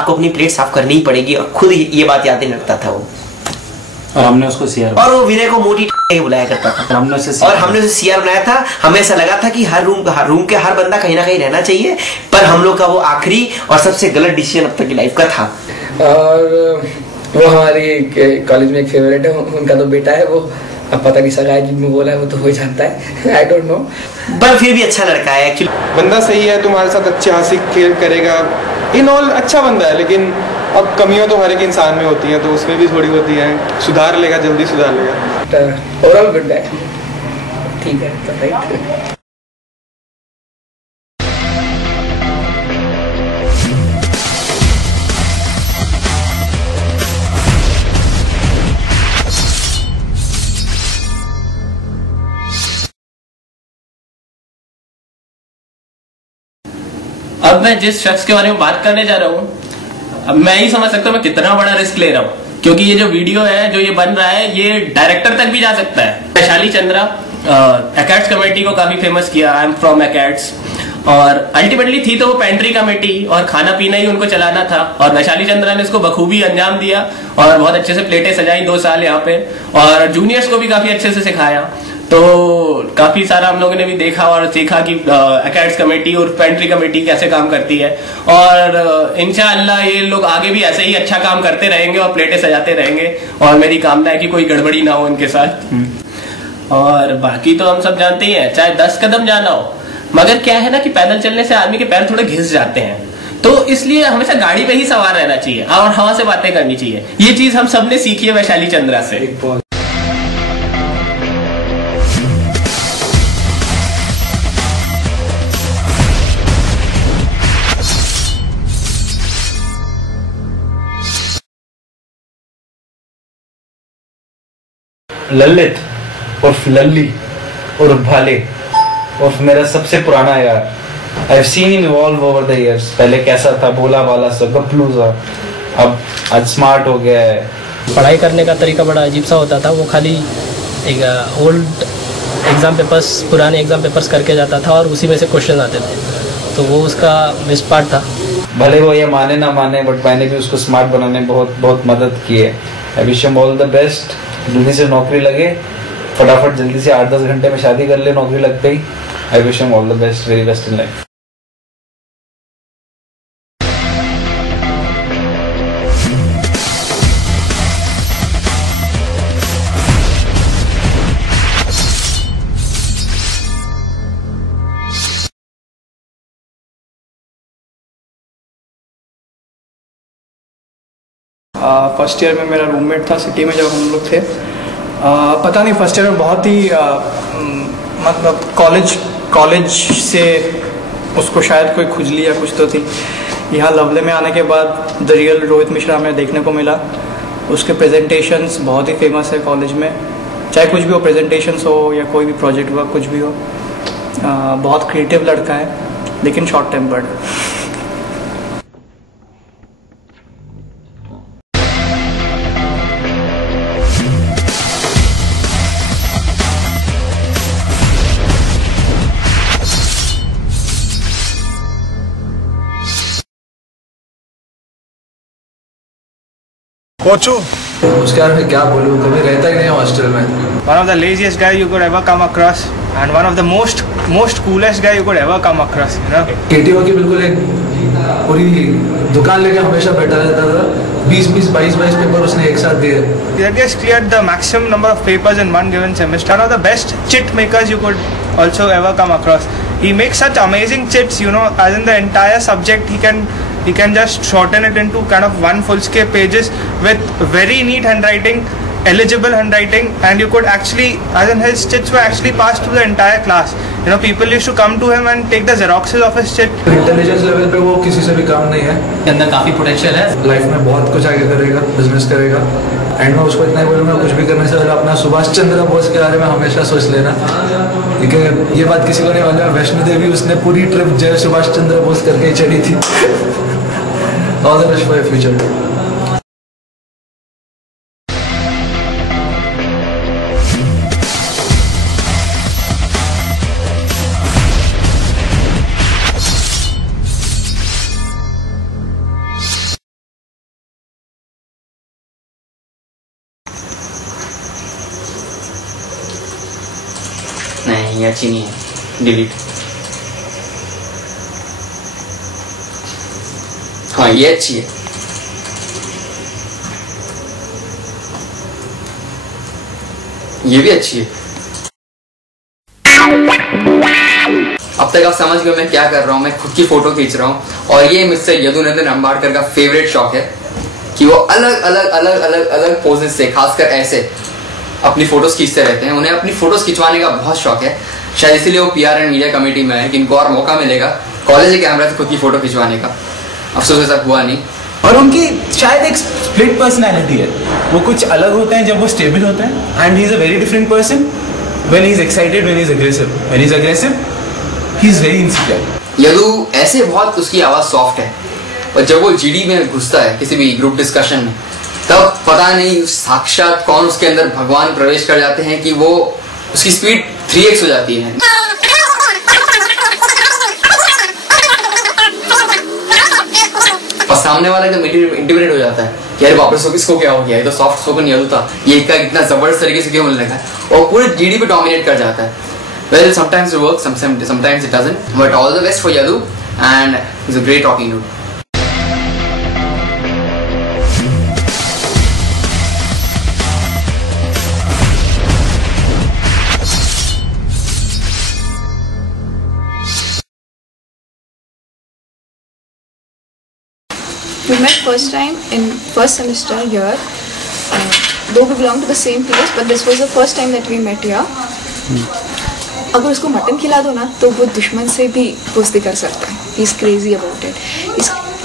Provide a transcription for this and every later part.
आपको अपनी प्लेट साफ करनी ही पड़ेगी और खुद ये बात याद नहीं रखता था वो। और हमने उसको सीआर और वो विनय को मोटी बुलाया करता था। हमने उसे सीआर बनाया था। हमें ऐसा लगा था कि हर रूम के हर बंदा कहीं ना कहीं रहना चाहिए, पर हम लोग का वो आखिरी और सबसे गलत डिसीजन अब तक की लाइफ का था। और वो हमारी कॉलेज में एक फेवरेट है, उनका तो बेटा है वो, अब पता नहीं सगा जिनमें बोला है वो तो हो जानता है, आई डोंट नो, पर फिर भी अच्छा लड़का है एक्चुअली। बंदा सही है, तुम्हारे साथ अच्छे हंसी खेल करेगा, इन ऑल अच्छा बंदा है, लेकिन अब कमियां तो हर एक इंसान में होती हैं, तो उसमें भी थोड़ी होती हैं, सुधार लेगा, जल्दी सुधार लेगा। ओवरऑल गुड है, ठीक है तो राइट। अब मैं जिस शख्स के बारे में बात करने जा रहा हूँ, अब मैं ही समझ सकता हूँ मैं कितना बड़ा रिस्क ले रहा हूँ, क्योंकि ये जो वीडियो है, जो ये बन रहा है, ये डायरेक्टर तक भी जा सकता है। वैशाली चंद्रा एकेट्स कमेटी को काफी फेमस किया, आई एम फ्रॉम एकेट्स, और अल्टीमेटली थी तो वो पेंट्री कमेटी और खाना पीना ही उनको चलाना था, और वैशाली चंद्रा ने इसको बखूबी अंजाम दिया और बहुत अच्छे से प्लेटें सजाई 2 साल यहाँ पे, और जूनियर्स को भी काफी अच्छे से सिखाया। तो काफी सारा हम लोगों ने भी देखा और सीखा कि एकेट्स कमेटी और पेंट्री कमेटी कैसे काम करती है, और इंशाअल्लाह ये लोग आगे भी ऐसे ही अच्छा काम करते रहेंगे और प्लेटें सजाते रहेंगे, और मेरी कामना है कि कोई गड़बड़ी ना हो इनके साथ। और बाकी तो हम सब जानते ही हैं, चाहे 10 कदम जाना हो, मगर क्या है ना कि पैदल चलने से आदमी के पैर थोड़े घिस जाते हैं, तो इसलिए हमेशा गाड़ी पे ही सवार रहना चाहिए और हवा से बातें करनी चाहिए। ये चीज हम सबने सीखी है वैशाली चंद्रा से। ललित उर्फ लल्ली उर्फ भाले उर्फ मेरा सबसे पुराना यार। I've seen him evolve over the years। पहले कैसा था, भोला भाला सा, गपलू सा, अब आज स्मार्ट हो गया है। पढ़ाई करने का तरीका बड़ा अजीब सा होता था, वो खाली एक ओल्ड एग्ज़ाम पेपर्स, पुराने एग्ज़ाम पेपर्स करके जाता था और उसी में से क्वेश्चन आते थे, तो वो उसका बेस्ट पार्ट था। भले वो ये माने ना माने, बट मैंने भी उसको स्मार्ट बनाने में बहुत मदद की है। I wish him all the best. जल्दी से नौकरी लगे, फटाफट जल्दी से 8-10 घंटे में शादी कर ले, नौकरी लग गई। I wish him all the best, very best in life. First year में मेरा रूममेट था सिटी में जब हम लोग थे। पता नहीं फर्स्ट ईयर में बहुत ही मतलब कॉलेज से उसको शायद कोई खुजली या कुछ तो थी। यहाँ लवले में आने के बाद द रियल रोहित मिश्रा में देखने को मिला। उसके प्रेजेंटेशंस बहुत ही फेमस है कॉलेज में, चाहे कुछ भी हो, प्रेजेंटेशंस हो या कोई भी प्रोजेक्ट वर्क कुछ भी हो। बहुत क्रिएटिव लड़का है, लेकिन शॉर्ट टेम्पर्ड। कोचू उसके बारे में क्या बोलूँ, कभी रहता ही नहीं हॉस्टल में। one of the laziest guy you could ever come across and one of the most coolest guy you could ever come across, you know। केटीओ की बिल्कुल एक पूरी दुकान लेके हमेशा बैठा रहता था। 20-22 पेपर उसने एक साथ दिए। He just cleared the maximum number of papers in one given semester. One of the best chit makers you could also ever come across. He makes such amazing chits, you know, as in the entire subject he can just shorten it into kind of one full scale pages with very neat handwriting, eligible handwriting, and you could actually, as in his chits were actually passed to the entire class. You know, people used to come to him and take the xeroxes of his chit. Intelligence level पे वो किसी से भी काम नहीं है, के अंदर काफी पोटेंशियल है, लाइफ में बहुत कुछ आगे करेगा, बिजनेस करेगा। एंड मैं उसको इतना ही बोलूँगा, कुछ भी करने से पहले अपना सुभाष चंद्र बोस के बारे में हमेशा सोच लेना, क्योंकि ये बात किसी को नहीं मालूम है, वैष्णो देवी उसने पूरी ट्रिप जय सुभाष चंद्र बोस करके ही चढ़ी थी। All the best for your future. नहीं, अच्छी नहीं है, डिलीट। हाँ ये अच्छी है, ये भी अच्छी है। अब तक आप समझ गए मैं क्या कर रहा हूँ, मैं खुद की फोटो खींच रहा हूँ। और ये मिस्टर यदुनंदन अंबाड़कर का फेवरेट शौक है कि वो अलग अलग अलग अलग अलग पोजेस से, खासकर ऐसे अपनी फोटोज खींचते रहते हैं। उन्हें अपनी फोटोज खिंचवाने का बहुत शौक है, शायद इसीलिए वो PR एंड मीडिया कमेटी में है कि इनको और मौका मिलेगा कॉलेज के कैमरा से खुद की फोटो खिंचवाने का। अफसोस ऐसा हुआ नहीं। और उनकी शायद एक स्प्लिट पर्सनैलिटी है, वो कुछ अलग होते हैं जब वो स्टेबल होते हैं, and he is a very different person when he is excited, when he is aggressive, when he is aggressive he is very insecure. Yadu ऐसे बहुत उसकी आवाज सॉफ्ट है, और जब वो GD में घुसता है किसी भी ग्रुप डिस्कशन में, तब पता नहीं साक्षात कौन उसके अंदर भगवान प्रवेश कर जाते हैं कि वो उसकी स्पीड 3x हो जाती है। और सामने वाला एकदम इंटिमिडेट हो जाता है कि यार वापस इसको क्या हो गया, ये तो सॉफ्ट स्पोकन यदु था, ये इसका इतना जबरदस्त तरीके से क्यों बोलने लगा, और पूरे GD पे डोमिनेट कर जाता है। Well, sometimes it works, sometimes it doesn't, but all the best for Yadu, and it's a great talking dude. We met first time in first semester here. Though we belong to the same place, but this was the first time that we met here. अगर उसको mutton खिला दो ना तो वो दुश्मन से भी दोस्ती कर सकता है. He's crazy about it.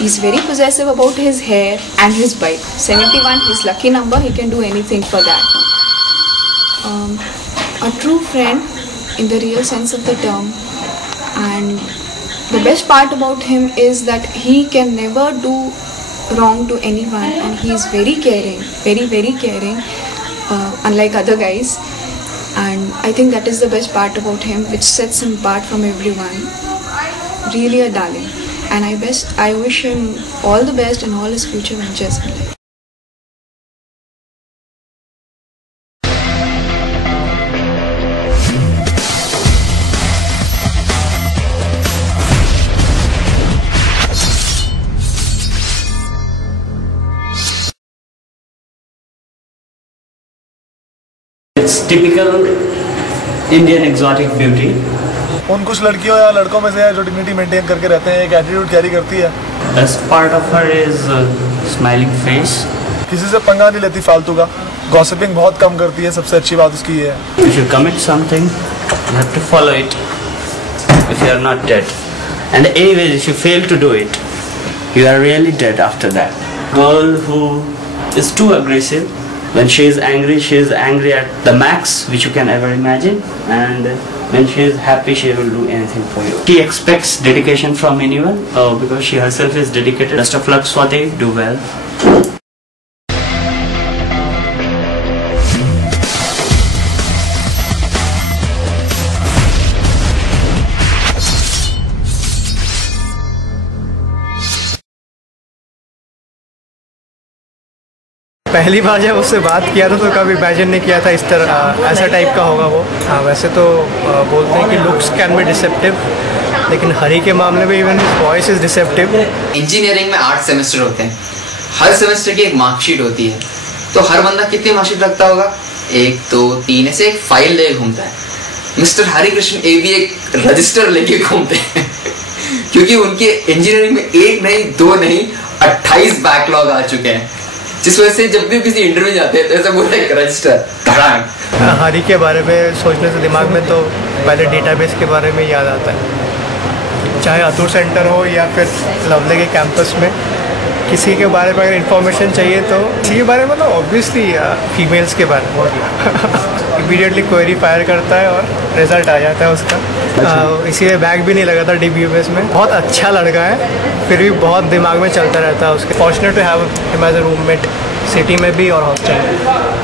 He's very possessive about his hair and his bike. 71, his lucky number. He can do anything for that. A true friend in the real sense of the term. And the best part about him is that he can never do wrong to anyone, and he is very caring, very very caring, unlike other guys. And I think that is the best part about him, which sets him apart from everyone. Really a darling, and I wish him all the best in all his future ventures in life. It's typical Indian exotic beauty. उन कुछ लड़कियों या लड़कों में से है जो dignity maintain करके रहते हैं, एक एटीट्यूड कैरी करती है. Best part of her is smiling face. किसी से पंगा नहीं लेती फालतू का, गॉसिपिंग बहुत कम करती है, सबसे अच्छी बात उसकी ये है. If you commit something, you have to follow it. If you are not dead, and anyways, if you fail to do it, you are really dead after that. Girl who is too aggressive. When she is angry at the max which you can ever imagine, and when she is happy, she will do anything for you. She expects dedication from anyone because she herself is dedicated. Best of luck, Swati. Do well. पहली बार जब उससे बात किया था तो कभी imagine नहीं किया था इस तरह ऐसा टाइप का होगा वो. हाँ, वैसे तो बोलते हैं कि लुक्स कैन बी डिसेप्टिव, लेकिन हरी के मामले में even voice is deceptive. Engineering में 8 सेमेस्टर होते हैं, हर सेमेस्टर की एक मार्कशीट होती है. तो हर बंदा कितनी मार्कशीट रखता होगा? 1 2 3 ऐसे एक फाइल लेके घूमता है. मिस्टर हरिकृष्ण ए भी एक रजिस्टर लेके घूमते हैं क्योंकि उनके इंजीनियरिंग में 1 नहीं 2 नहीं 28 बैकलॉग आ चुके हैं, जिस वजह से जब भी किसी इंटरव्यू जाते हैं तो ऐसा बोलते हैं रजिस्टर. हरी के बारे में सोचने से दिमाग में तो पहले डेटाबेस के बारे में याद आता है. चाहे अतुर सेंटर हो या फिर लवले के कैंपस में, किसी के बारे में अगर इंफॉर्मेशन चाहिए तो किसी के बारे में तो ऑब्वियसली फीमेल्स के बारे में इमीडिएटली क्वेरी फायर करता है और रिजल्ट आ जाता है उसका. इसीलिए बैग भी नहीं लगा था DBMS में. बहुत अच्छा लड़का है, फिर भी बहुत दिमाग में चलता रहता है उसके. Fortunate to have him as a roommate, city में भी और हॉस्टल में.